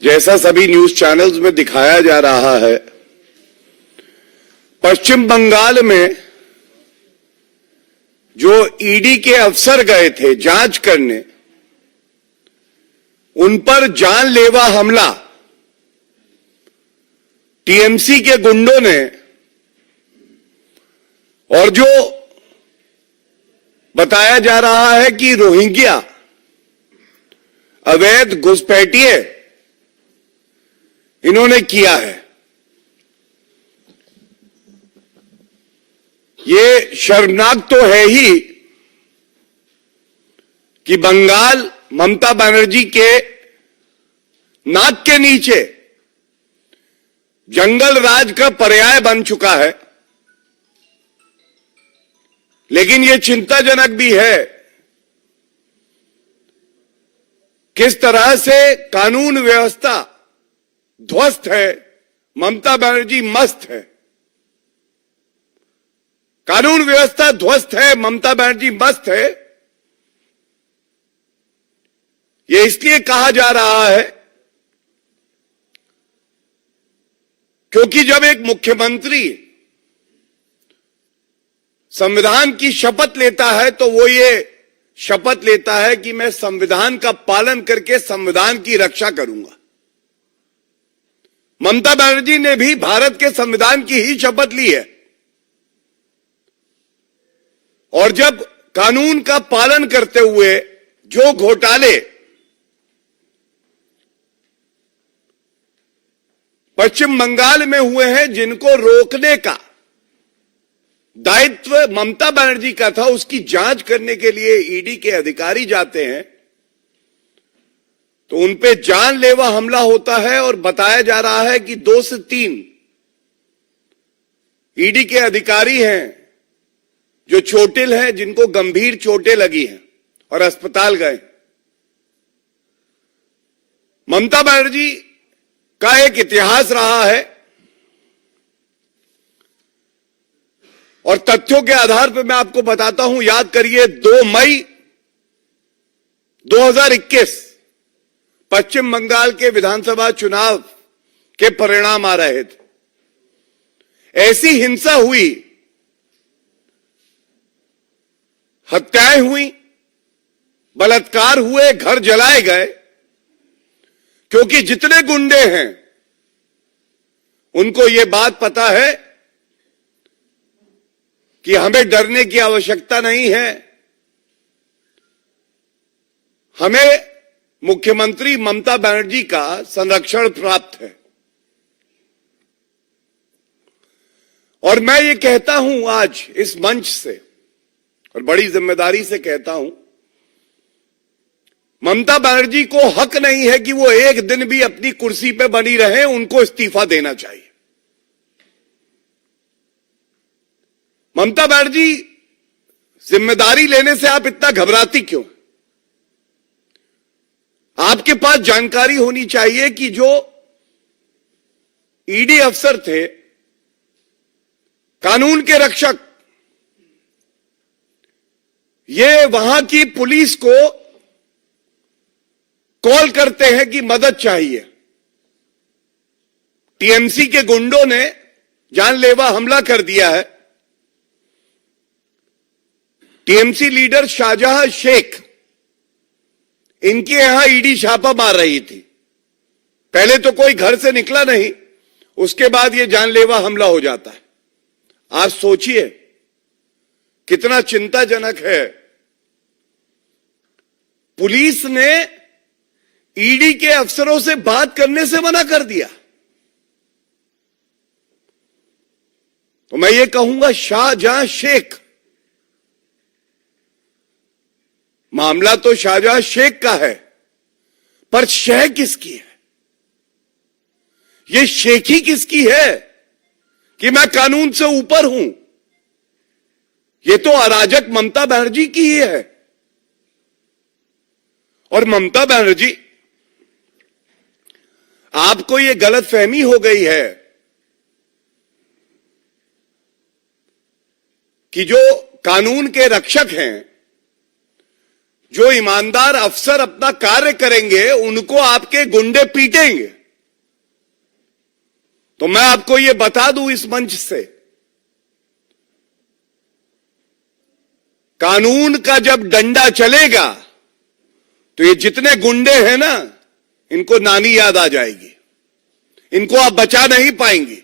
जैसा सभी news channels में दिखाया जा रहा है, पश्चिम बंगाल में जो ईडी के अफसर गए थे जांच करने, उन पर जानलेवा हमला टीएमसी के गुंडों ने, और जो बताया जा रहा है कि रोहिंग्या अवैध घुसपैठिए इन्होंने किया है। ये शर्मनाक तो है ही कि बंगाल ममता बनर्जी के नाक के नीचे जंगल राज का पर्याय बन चुका है, लेकिन यह चिंताजनक भी है किस तरह से कानून व्यवस्था ध्वस्त है। ममता बनर्जी मस्त है। कानून व्यवस्था ध्वस्त है, ममता बनर्जी मस्त है। यह इसलिए कहा जा रहा है क्योंकि जब एक मुख्यमंत्री संविधान की शपथ लेता है तो वो ये शपथ लेता है कि मैं संविधान का पालन करके संविधान की रक्षा करूंगा। ममता बनर्जी ने भी भारत के संविधान की ही शपथ ली है, और जब कानून का पालन करते हुए जो घोटाले पश्चिम बंगाल में हुए हैं, जिनको रोकने का दायित्व ममता बनर्जी का था, उसकी जांच करने के लिए ईडी के अधिकारी जाते हैं तो उन पे जानलेवा हमला होता है। और बताया जा रहा है कि 2 से 3 ईडी के अधिकारी हैं जो चोटिल हैं, जिनको गंभीर चोटें लगी हैं और अस्पताल गए। ममता बनर्जी का एक इतिहास रहा है, और तथ्यों के आधार पर मैं आपको बताता हूं। याद करिए, 2 मई 2021 पश्चिम बंगाल के विधानसभा चुनाव के परिणाम आ रहे थे। ऐसी हिंसा हुई, हत्याएं हुई, बलात्कार हुए, घर जलाए गए, क्योंकि जितने गुंडे हैं उनको यह बात पता है कि हमें डरने की आवश्यकता नहीं है। हमें मुख्यमंत्री ममता बनर्जी का संरक्षण प्राप्त है। और मैं ये कहता हूं आज इस मंच से, और बड़ी जिम्मेदारी से कहता हूं, ममता बनर्जी को हक नहीं है कि वो एक दिन भी अपनी कुर्सी पे बनी रहे। उनको इस्तीफा देना चाहिए। ममता बनर्जी, जिम्मेदारी लेने से आप इतना घबराती क्यों? आपके पास जानकारी होनी चाहिए कि जो ईडी अफसर थे, कानून के रक्षक, ये वहां की पुलिस को कॉल करते हैं कि मदद चाहिए। टीएमसी के गुंडों ने जानलेवा हमला कर दिया है। टीएमसी लीडर शाहजहां शेख, इनके यहां ईडी छापा मार रही थी। पहले तो कोई घर से निकला नहीं, उसके बाद यह जानलेवा हमला हो जाता है। आप सोचिए कितना चिंताजनक है। पुलिस ने ईडी के अफसरों से बात करने से मना कर दिया। तो मैं ये कहूंगा, शाहजहां शेख, मामला तो शाहजहां शेख का है, पर शह किसकी है? ये शेखी किसकी है कि मैं कानून से ऊपर हूं? ये तो अराजक ममता बनर्जी की ही है। और ममता बनर्जी, आपको ये गलतफहमी हो गई है कि जो कानून के रक्षक हैं, जो ईमानदार अफसर अपना कार्य करेंगे उनको आपके गुंडे पीटेंगे। तो मैं आपको यह बता दूं इस मंच से, कानून का जब डंडा चलेगा तो ये जितने गुंडे हैं ना, इनको नानी याद आ जाएगी, इनको आप बचा नहीं पाएंगे।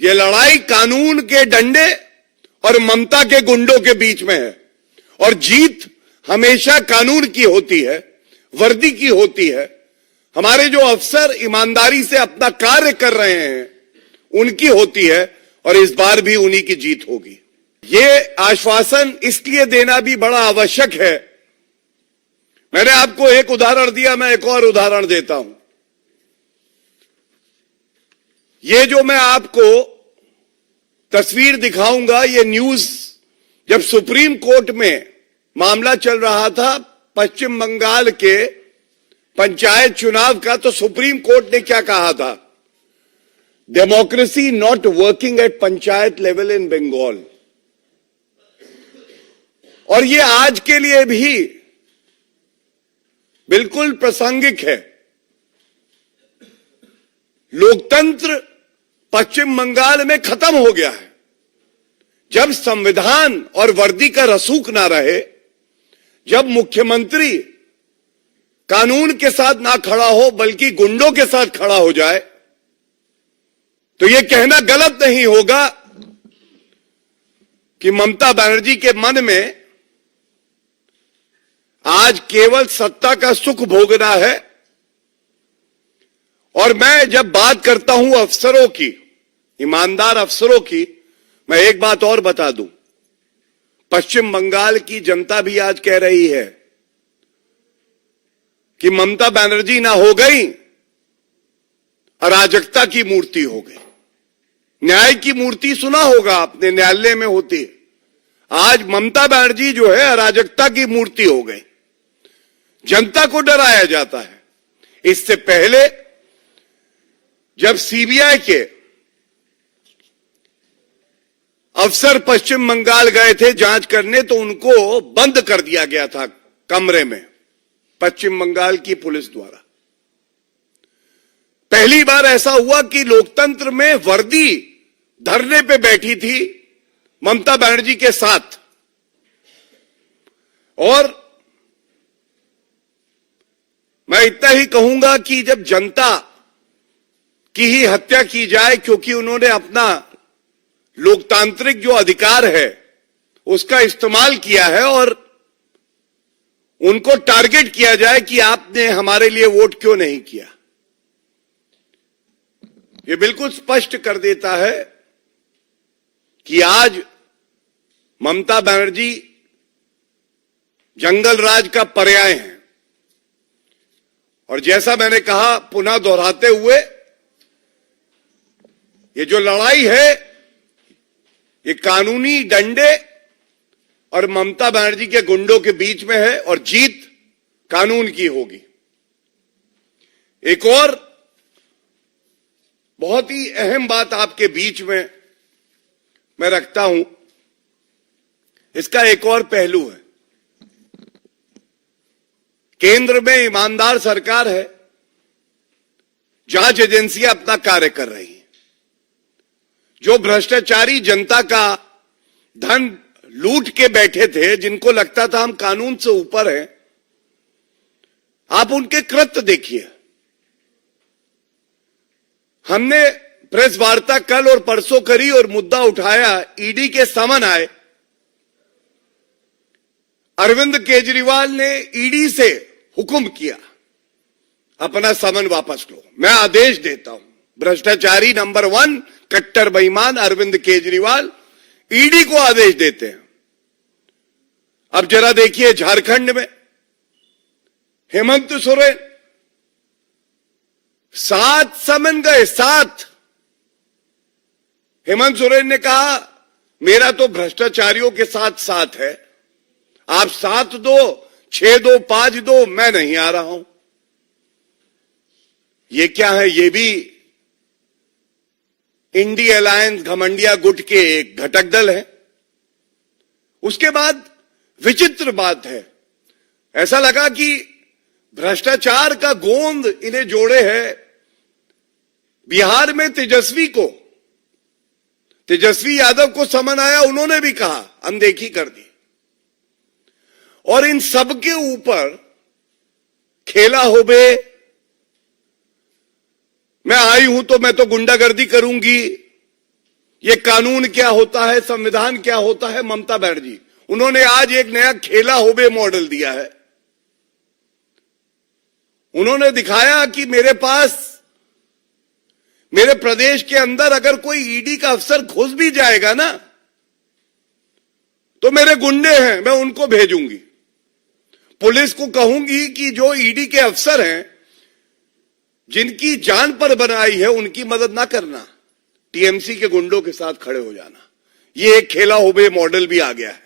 ये लड़ाई कानून के डंडे और ममता के गुंडों के बीच में है, और जीत हमेशा कानून की होती है, वर्दी की होती है। हमारे जो अफसर ईमानदारी से अपना कार्य कर रहे हैं उनकी होती है, और इस बार भी उन्हीं की जीत होगी। ये आश्वासन इसलिए देना भी बड़ा आवश्यक है। मैंने आपको एक उदाहरण दिया, मैं एक और उदाहरण देता हूं। ये जो मैं आपको तस्वीर दिखाऊंगा, ये न्यूज जब सुप्रीम कोर्ट में मामला चल रहा था पश्चिम बंगाल के पंचायत चुनाव का, तो सुप्रीम कोर्ट ने क्या कहा था? Democracy not working at panchayat level in Bengal. और ये आज के लिए भी बिल्कुल प्रासंगिक है। लोकतंत्र पश्चिम बंगाल में खत्म हो गया है। जब संविधान और वर्दी का रसूख ना रहे, जब मुख्यमंत्री कानून के साथ ना खड़ा हो बल्कि गुंडों के साथ खड़ा हो जाए, तो यह कहना गलत नहीं होगा कि ममता बनर्जी के मन में आज केवल सत्ता का सुख भोगना है। और मैं जब बात करता हूं अफसरों की, ईमानदार अफसरों की, मैं एक बात और बता दूं, पश्चिम बंगाल की जनता भी आज कह रही है कि ममता बनर्जी ना हो गई, अराजकता की मूर्ति हो गई। न्याय की मूर्ति सुना होगा आपने, न्यायालय में होती है। आज ममता बनर्जी जो है अराजकता की मूर्ति हो गई। जनता को डराया जाता है। इससे पहले जब सीबीआई के अफसर पश्चिम बंगाल गए थे जांच करने, तो उनको बंद कर दिया गया था कमरे में पश्चिम बंगाल की पुलिस द्वारा। पहली बार ऐसा हुआ कि लोकतंत्र में वर्दी धरने पे बैठी थी ममता बनर्जी के साथ। और मैं इतना ही कहूंगा कि जब जनता की ही हत्या की जाए क्योंकि उन्होंने अपना लोकतांत्रिक जो अधिकार है उसका इस्तेमाल किया है, और उनको टारगेट किया जाए कि आपने हमारे लिए वोट क्यों नहीं किया, ये बिल्कुल स्पष्ट कर देता है कि आज ममता बनर्जी जंगल राज का पर्याय है। और जैसा मैंने कहा, पुनः दोहराते हुए, ये जो लड़ाई है ये कानूनी डंडे और ममता बनर्जी के गुंडों के बीच में है, और जीत कानून की होगी। एक और बहुत ही अहम बात आपके बीच में मैं रखता हूं, इसका एक और पहलू है। केंद्र में ईमानदार सरकार है, जांच एजेंसियां अपना कार्य कर रही हैं। जो भ्रष्टाचारी जनता का धन लूट के बैठे थे, जिनको लगता था हम कानून से ऊपर हैं, आप उनके कृत्य देखिए। हमने प्रेस वार्ता कल और परसों करी और मुद्दा उठाया, ईडी के समन आए। अरविंद केजरीवाल ने ईडी से हुक्म किया, अपना समन वापस लो, मैं आदेश देता हूं। भ्रष्टाचारी नंबर 1 कट्टर बेईमान अरविंद केजरीवाल ईडी को आदेश देते हैं। अब जरा देखिए झारखंड में हेमंत सोरेन 7 समन गए, 7। हेमंत सोरेन ने कहा मेरा तो भ्रष्टाचारियों के साथ साथ है, आप 7 दो, 6 दो, 5 दो, मैं नहीं आ रहा हूं। ये क्या है? ये भी इंडी अलायंस घमंडिया गुट के एक घटक दल है। उसके बाद विचित्र बात है, ऐसा लगा कि भ्रष्टाचार का गोंद इन्हें जोड़े है। बिहार में तेजस्वी यादव को समन आया, उन्होंने भी कहा अनदेखी कर दी, और इन सब के ऊपर खेला हो बे, मैं आई हूं तो मैं तो गुंडागर्दी करूंगी, ये कानून क्या होता है, संविधान क्या होता है। ममता बनर्जी, उन्होंने आज एक नया खेला हो बे मॉडल दिया है। उन्होंने दिखाया कि मेरे पास, मेरे प्रदेश के अंदर अगर कोई ईडी का अफसर घुस भी जाएगा ना, तो मेरे गुंडे हैं, मैं उनको भेजूंगी। पुलिस को कहूंगी कि जो ईडी के अफसर हैं, जिनकी जान पर बनाई है, उनकी मदद ना करना, टीएमसी के गुंडों के साथ खड़े हो जाना। ये एक खेला होबे मॉडल भी आ गया है।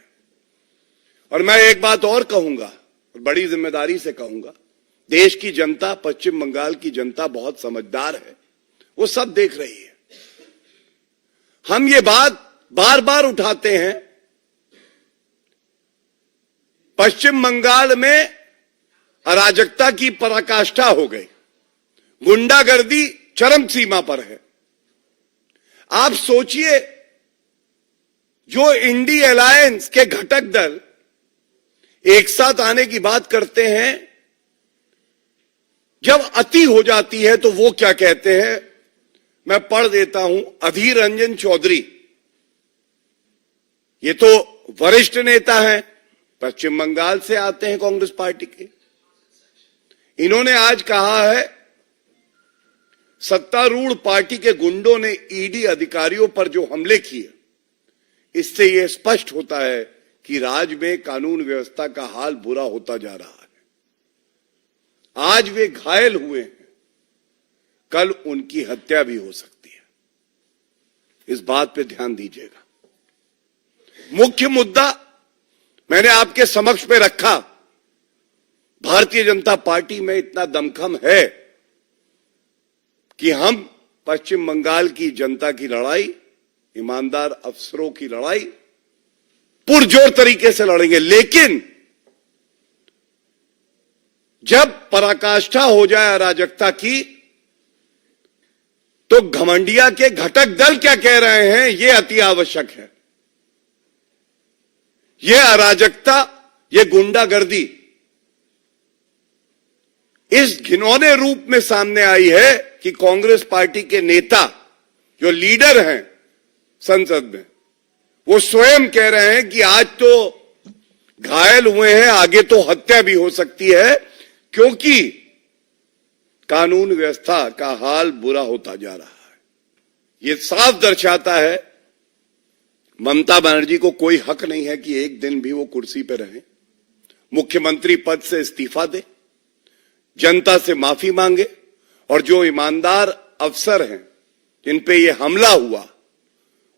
और मैं एक बात और कहूंगा, बड़ी जिम्मेदारी से कहूंगा, देश की जनता, पश्चिम बंगाल की जनता बहुत समझदार है, वो सब देख रही है। हम ये बात बार बार उठाते हैं, पश्चिम बंगाल में अराजकता की पराकाष्ठा हो गई, गुंडागर्दी चरम सीमा पर है। आप सोचिए, जो इंडी अलायंस के घटक दल एक साथ आने की बात करते हैं, जब अति हो जाती है तो वो क्या कहते हैं, मैं पढ़ देता हूं। अधीर रंजन चौधरी, ये तो वरिष्ठ नेता हैं, पश्चिम बंगाल से आते हैं कांग्रेस पार्टी के। इन्होंने आज कहा है, सत्तारूढ़ पार्टी के गुंडों ने ईडी अधिकारियों पर जो हमले किए, इससे यह स्पष्ट होता है कि राज्य में कानून व्यवस्था का हाल बुरा होता जा रहा है। आज वे घायल हुए हैं, कल उनकी हत्या भी हो सकती है। इस बात पे ध्यान दीजिएगा। मुख्य मुद्दा मैंने आपके समक्ष पे रखा। भारतीय जनता पार्टी में इतना दमखम है कि हम पश्चिम बंगाल की जनता की लड़ाई, ईमानदार अफसरों की लड़ाई पुरजोर तरीके से लड़ेंगे। लेकिन जब पराकाष्ठा हो जाए अराजकता की, तो घमंडिया के घटक दल क्या कह रहे हैं, यह अति आवश्यक है। यह अराजकता, यह गुंडागर्दी इस घिनौने रूप में सामने आई है कि कांग्रेस पार्टी के नेता, जो लीडर हैं संसद में, वो स्वयं कह रहे हैं कि आज तो घायल हुए हैं, आगे तो हत्या भी हो सकती है, क्योंकि कानून व्यवस्था का हाल बुरा होता जा रहा है। यह साफ दर्शाता है ममता बनर्जी को कोई हक नहीं है कि एक दिन भी वो कुर्सी पर रहे, मुख्यमंत्री पद से इस्तीफा दे, जनता से माफी मांगे, और जो ईमानदार अफसर हैं जिन पे ये हमला हुआ,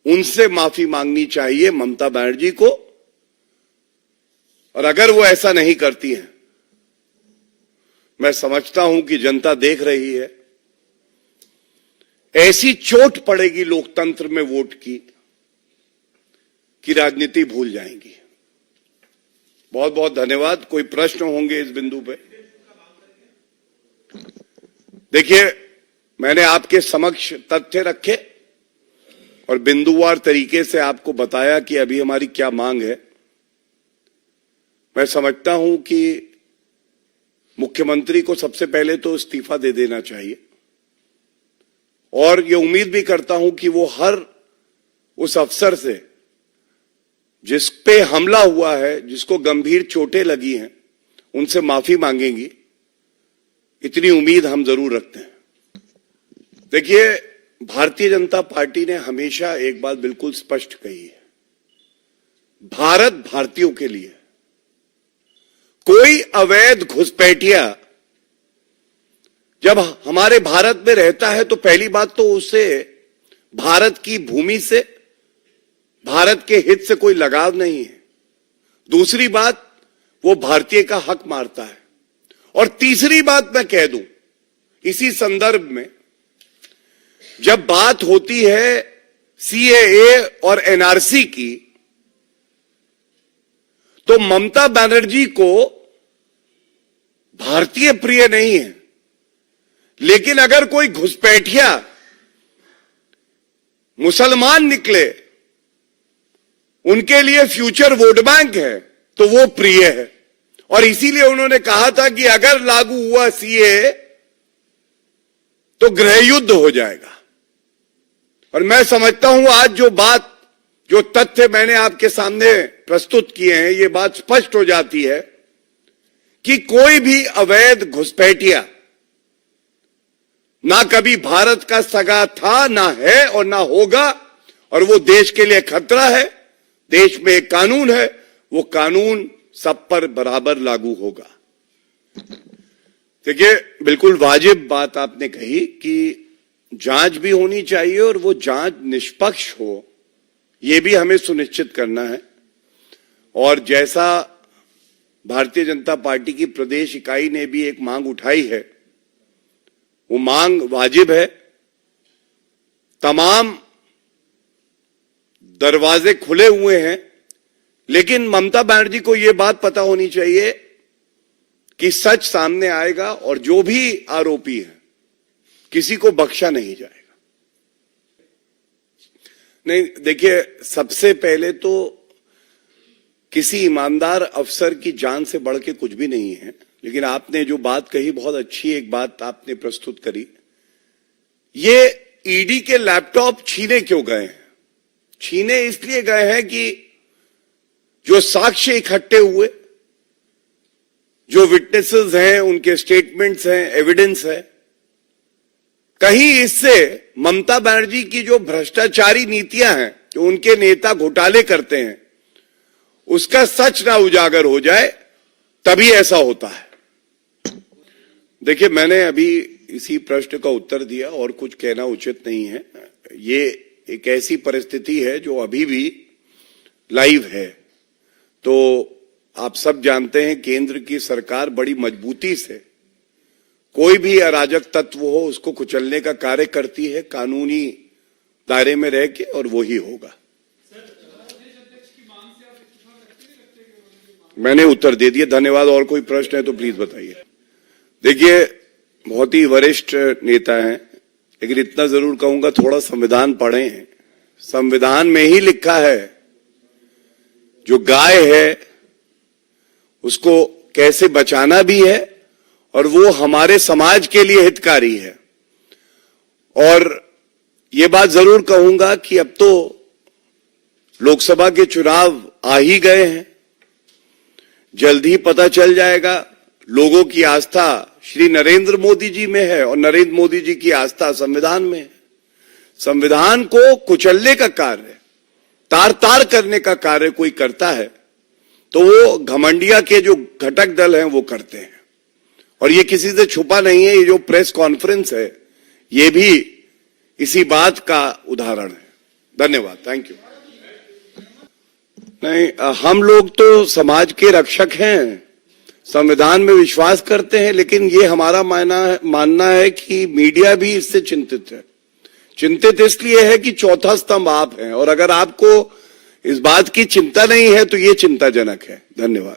उनसे माफी मांगनी चाहिए ममता बनर्जी को। और अगर वो ऐसा नहीं करती हैं, मैं समझता हूं कि जनता देख रही है, ऐसी चोट पड़ेगी लोकतंत्र में वोट की कि राजनीति भूल जाएंगी। बहुत बहुत धन्यवाद। कोई प्रश्न होंगे इस बिंदु पे? देखिए, मैंने आपके समक्ष तथ्य रखे और बिंदुवार तरीके से आपको बताया कि अभी हमारी क्या मांग है। मैं समझता हूं कि मुख्यमंत्री को सबसे पहले तो इस्तीफा दे देना चाहिए, और ये उम्मीद भी करता हूं कि वो हर उस अफसर से जिस पे हमला हुआ है, जिसको गंभीर चोटें लगी हैं, उनसे माफी मांगेंगी। इतनी उम्मीद हम जरूर रखते हैं। देखिए, भारतीय जनता पार्टी ने हमेशा एक बात बिल्कुल स्पष्ट कही है, भारत भारतीयों के लिए। कोई अवैध घुसपैठिया जब हमारे भारत में रहता है, तो पहली बात तो उसे भारत की भूमि से, भारत के हित से कोई लगाव नहीं है। दूसरी बात, वो भारतीय का हक मारता है। और तीसरी बात मैं कह दूं इसी संदर्भ में, जब बात होती है सीएए और एनआरसी की, तो ममता बनर्जी को भारतीय प्रिय नहीं है, लेकिन अगर कोई घुसपैठिया मुसलमान निकले, उनके लिए फ्यूचर वोट बैंक है, तो वो प्रिय है। और इसीलिए उन्होंने कहा था कि अगर लागू हुआ सीए तो गृह युद्ध हो जाएगा। और मैं समझता हूं आज जो तथ्य मैंने आपके सामने प्रस्तुत किए हैं, ये बात स्पष्ट हो जाती है कि कोई भी अवैध घुसपैठिया ना कभी भारत का सगा था, ना है और ना होगा, और वो देश के लिए खतरा है। देश में एक कानून है, वो कानून सब पर बराबर लागू होगा। देखिए, बिल्कुल वाजिब बात आपने कही कि जांच भी होनी चाहिए और वो जांच निष्पक्ष हो, ये भी हमें सुनिश्चित करना है। और जैसा भारतीय जनता पार्टी की प्रदेश इकाई ने भी एक मांग उठाई है, वो मांग वाजिब है। तमाम दरवाजे खुले हुए हैं, लेकिन ममता बनर्जी को यह बात पता होनी चाहिए कि सच सामने आएगा और जो भी आरोपी है किसी को बख्शा नहीं जाएगा। नहीं, देखिए, सबसे पहले तो किसी ईमानदार अफसर की जान से बढ़ के कुछ भी नहीं है। लेकिन आपने जो बात कही, बहुत अच्छी एक बात आपने प्रस्तुत करी। ये ईडी के लैपटॉप छीने क्यों गए हैं? छीने इसलिए गए हैं कि जो साक्ष्य इकट्ठे हुए, जो विटनेसेस हैं, उनके स्टेटमेंट्स हैं, एविडेंस है, कहीं इससे ममता बनर्जी की जो भ्रष्टाचारी नीतियां हैं, जो उनके नेता घोटाले करते हैं, उसका सच ना उजागर हो जाए, तभी ऐसा होता है। देखिए, मैंने अभी इसी प्रश्न का उत्तर दिया और कुछ कहना उचित नहीं है। ये एक ऐसी परिस्थिति है जो अभी भी लाइव है। तो आप सब जानते हैं, केंद्र की सरकार बड़ी मजबूती से कोई भी अराजक तत्व हो उसको कुचलने का कार्य करती है, कानूनी दायरे में रह के, और वो ही होगा। मैंने उत्तर दे दिया, धन्यवाद। और कोई प्रश्न है तो प्लीज बताइए। देखिए, बहुत ही वरिष्ठ नेता हैं, लेकिन इतना जरूर कहूंगा, थोड़ा संविधान पढ़ें। संविधान में ही लिखा है जो गाय है उसको कैसे बचाना भी है, और वो हमारे समाज के लिए हितकारी है। और ये बात जरूर कहूंगा कि अब तो लोकसभा के चुनाव आ ही गए हैं, जल्द ही पता चल जाएगा। लोगों की आस्था श्री नरेंद्र मोदी जी में है और नरेंद्र मोदी जी की आस्था संविधान में है। संविधान को कुचलने का कार्य, तार तार करने का कार्य कोई करता है तो वो घमंडिया के जो घटक दल हैं वो करते हैं। और ये किसी से छुपा नहीं है, ये जो प्रेस कॉन्फ्रेंस है ये भी इसी बात का उदाहरण है। धन्यवाद, थैंक यू। नहीं, हम लोग तो समाज के रक्षक हैं, संविधान में विश्वास करते हैं, लेकिन ये हमारा मानना है कि मीडिया भी इससे चिंतित है। चिंतित इसलिए है कि चौथा स्तंभ आप हैं, और अगर आपको इस बात की चिंता नहीं है तो ये चिंताजनक है। धन्यवाद।